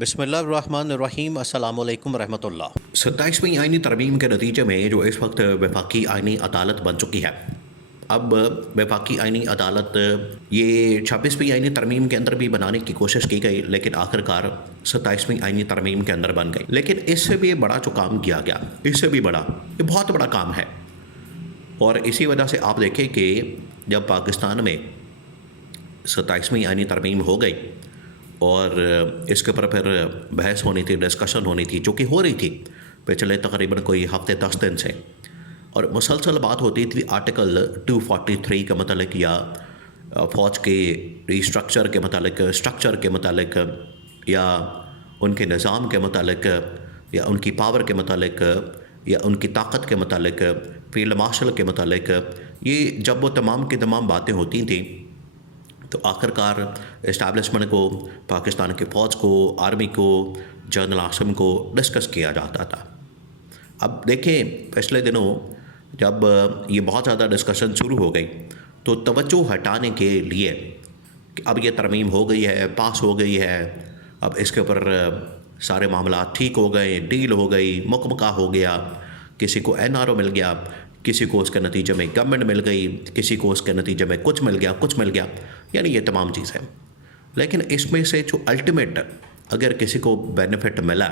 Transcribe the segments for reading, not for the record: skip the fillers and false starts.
بسم اللہ الرحمن الرحیم، السلام علیکم ورحمۃ اللہ۔ 27ویں آئینی ترمیم کے نتیجے میں جو اس وقت وفاقی آئینی عدالت بن چکی ہے، اب وفاقی آئینی عدالت یہ 26ویں آئینی ترمیم کے اندر بھی بنانے کی کوشش کی گئی، لیکن آخر کار 27ویں آئینی ترمیم کے اندر بن گئی۔ لیکن اس سے بھی بڑا جو کام کیا گیا، اس سے بھی بڑا، یہ بہت بڑا کام ہے، اور اسی وجہ سے آپ دیکھیں کہ جب پاکستان میں 27ویں آئینی ترمیم ہو گئی اور اس کے اوپر پھر بحث ہونی تھی، ڈسکشن ہونی تھی، جو کہ ہو رہی تھی پچھلے تقریباً کوئی ہفتے 10 دن سے، اور مسلسل بات ہوتی تھی آرٹیکل 243 کے متعلق، یا فوج کے ریسٹرکچر کے متعلق، اسٹرکچر کے متعلق، یا ان کے نظام کے متعلق، یا ان کی پاور کے متعلق، یا ان کی طاقت کے متعلق، فیلڈ مارشل کے متعلق۔ یہ جب وہ تمام کی تمام باتیں ہوتی تھیں تو آخر کار اسٹیبلشمنٹ کو، پاکستان کے فوج کو، آرمی کو، جنرل عاصم کو ڈسکس کیا جاتا تھا۔ اب دیکھیں پچھلے دنوں جب یہ بہت زیادہ ڈسکشن شروع ہو گئی تو توجہ ہٹانے کے لیے کہ اب یہ ترمیم ہو گئی ہے، پاس ہو گئی ہے، اب اس کے اوپر سارے معاملات ٹھیک ہو گئے، ڈیل ہو گئی، مکمکہ ہو گیا، کسی کو این آر او مل گیا، کسی کو اس کے نتیجے میں گورنمنٹ مل گئی، کسی کو اس کے نتیجے میں کچھ مل گیا، یعنی یہ تمام چیزیں۔ لیکن اس میں سے جو الٹیمیٹ اگر کسی کو بینیفٹ ملا،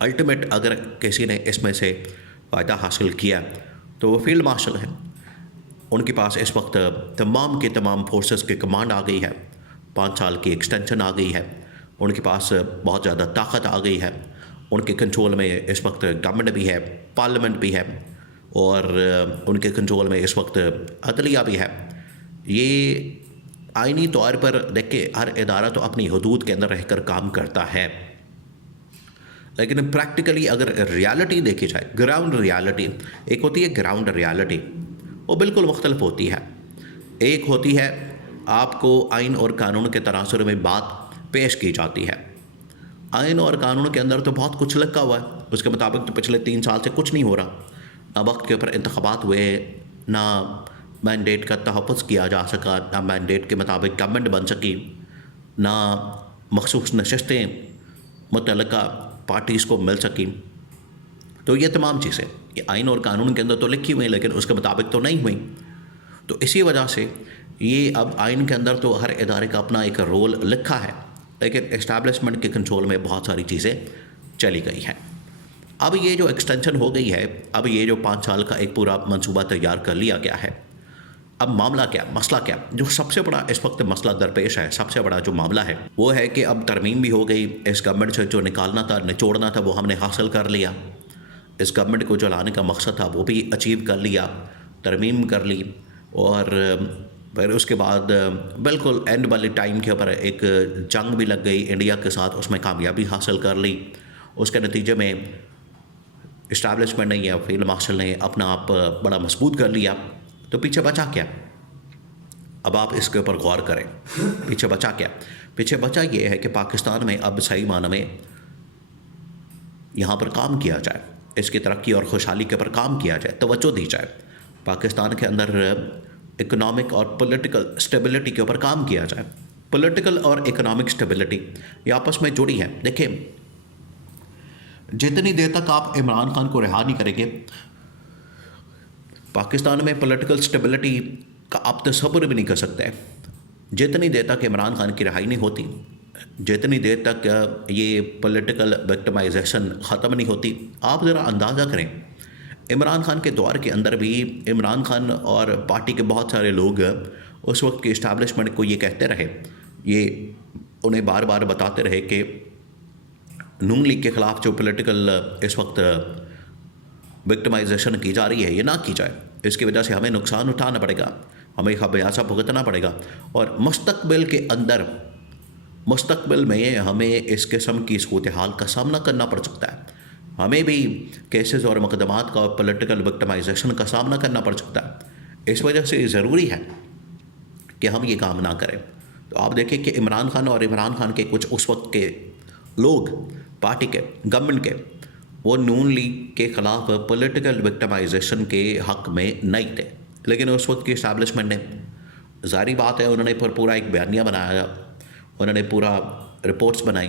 الٹیمیٹ اگر کسی نے اس میں سے فائدہ حاصل کیا، تو وہ فیلڈ مارشل ہیں۔ ان کے پاس اس وقت تمام کے تمام فورسز کی کمانڈ آ گئی ہے، 5 سال کی ایکسٹینشن آ گئی ہے، ان کے پاس بہت زیادہ طاقت آ گئی ہے، ان کے کنٹرول میں اس وقت گورنمنٹ بھی ہے، پارلیمنٹ بھی ہے، اور ان کے کنٹرول میں اس وقت عدلیہ بھی ہے۔ یہ آئینی طور پر دیکھیں، ہر ادارہ تو اپنی حدود کے اندر رہ کر کام کرتا ہے، لیکن پریکٹیکلی اگر ریالٹی دیکھی جائے، گراؤنڈ ریالٹی، ایک ہوتی ہے گراؤنڈ ریالٹی، وہ بالکل مختلف ہوتی ہے۔ ایک ہوتی ہے آپ کو آئین اور قانون کے تناظر میں بات پیش کی جاتی ہے۔ آئین اور قانون کے اندر تو بہت کچھ لکھا ہوا ہے، اس کے مطابق تو پچھلے 3 سال سے کچھ نہیں ہو رہا، نہ وقت کے اوپر انتخابات ہوئے، نہ مینڈیٹ کا تحفظ کیا جا سکا، نہ مینڈیٹ کے مطابق گورنمنٹ بن سکی، نہ مخصوص نشستیں متعلقہ پارٹیز کو مل سکیں۔ تو یہ تمام چیزیں یہ آئین اور قانون کے اندر تو لکھی ہوئی، لیکن اس کے مطابق تو نہیں ہوئی۔ تو اسی وجہ سے یہ اب آئین کے اندر تو ہر ادارے کا اپنا ایک رول لکھا ہے، لیکن اسٹیبلشمنٹ کے کنٹرول میں بہت ساری چیزیں چلی گئی ہیں۔ اب یہ جو ایکسٹینشن ہو گئی ہے، اب یہ جو 5 سال کا ایک پورا منصوبہ تیار کر لیا گیا ہے، اب معاملہ کیا، مسئلہ کیا، جو سب سے بڑا اس وقت مسئلہ درپیش ہے، سب سے بڑا جو معاملہ ہے وہ ہے کہ اب ترمیم بھی ہو گئی، اس گورنمنٹ سے جو نکالنا تھا، نچوڑنا تھا، وہ ہم نے حاصل کر لیا، اس گورنمنٹ کو جو لانے کا مقصد تھا وہ بھی اچیو کر لیا، ترمیم کر لی، اور پھر اس کے بعد بالکل اینڈ والے ٹائم کے اوپر ایک جنگ بھی لگ گئی انڈیا کے ساتھ، اس میں کامیابی حاصل کر لی، اس کے نتیجے میں اسٹیبلشمنٹ نے یا فیلڈ مارشل نے اپنا آپ بڑا مضبوط کر لیا۔ تو پیچھے بچا کیا؟ اب آپ اس کے اوپر غور کریں، پیچھے بچا کیا؟ پیچھے بچا یہ ہے کہ پاکستان میں اب صحیح معنی میں یہاں پر کام کیا جائے، اس کی ترقی اور خوشحالی کے اوپر کام کیا جائے، توجہ دی جائے، پاکستان کے اندر اکنامک اور پولیٹیکل اسٹیبلٹی کے اوپر کام کیا جائے۔ پولیٹیکل اور اکنامک اسٹیبلٹی یہ آپس میں جڑی ہے۔ دیکھیں، جتنی دیر تک آپ عمران خان کو رہا نہیں کریں گے، پاکستان میں پولیٹیکل اسٹیبلٹی کا آپ تصور بھی نہیں کر سکتے۔ جتنی دیر تک عمران خان کی رہائی نہیں ہوتی، جتنی دیر تک یہ پولیٹیکل وکٹمائزیشن ختم نہیں ہوتی، آپ ذرا اندازہ کریں، عمران خان کے دور کے اندر بھی عمران خان اور پارٹی کے بہت سارے لوگ اس وقت کی اسٹیبلشمنٹ کو یہ کہتے رہے، یہ انہیں بار بار بتاتے رہے کہ نون لیگ کے خلاف جو پولیٹیکل اس وقت وکٹمائزیشن کی جا رہی ہے، یہ نہ کی جائے، اس کی وجہ سے ہمیں نقصان اٹھانا پڑے گا، ہمیں خمیازہ بھگتنا پڑے گا، اور مستقبل کے اندر، مستقبل میں ہمیں اس قسم کی صورتحال کا سامنا کرنا پڑ سکتا ہے، ہمیں بھی کیسز اور مقدمات کا اور پولیٹیکل وکٹمائزیشن کا سامنا کرنا پڑ سکتا ہے۔ اس وجہ سے ضروری ہے کہ ہم یہ کام نہ کریں۔ تو آپ دیکھیں کہ عمران خان اور عمران خان کے کچھ اس وقت کے لوگ، پارٹی کے، گورنمنٹ کے، وہ نون لیگ کے خلاف پولیٹیکل وکٹمائزیشن کے حق میں نہیں تھے، لیکن اس وقت کی اسٹیبلشمنٹ نے، ظاہری بات ہے، انہوں نے پورا ایک بیانیہ بنایا، انہوں نے پورا رپورٹس بنائی،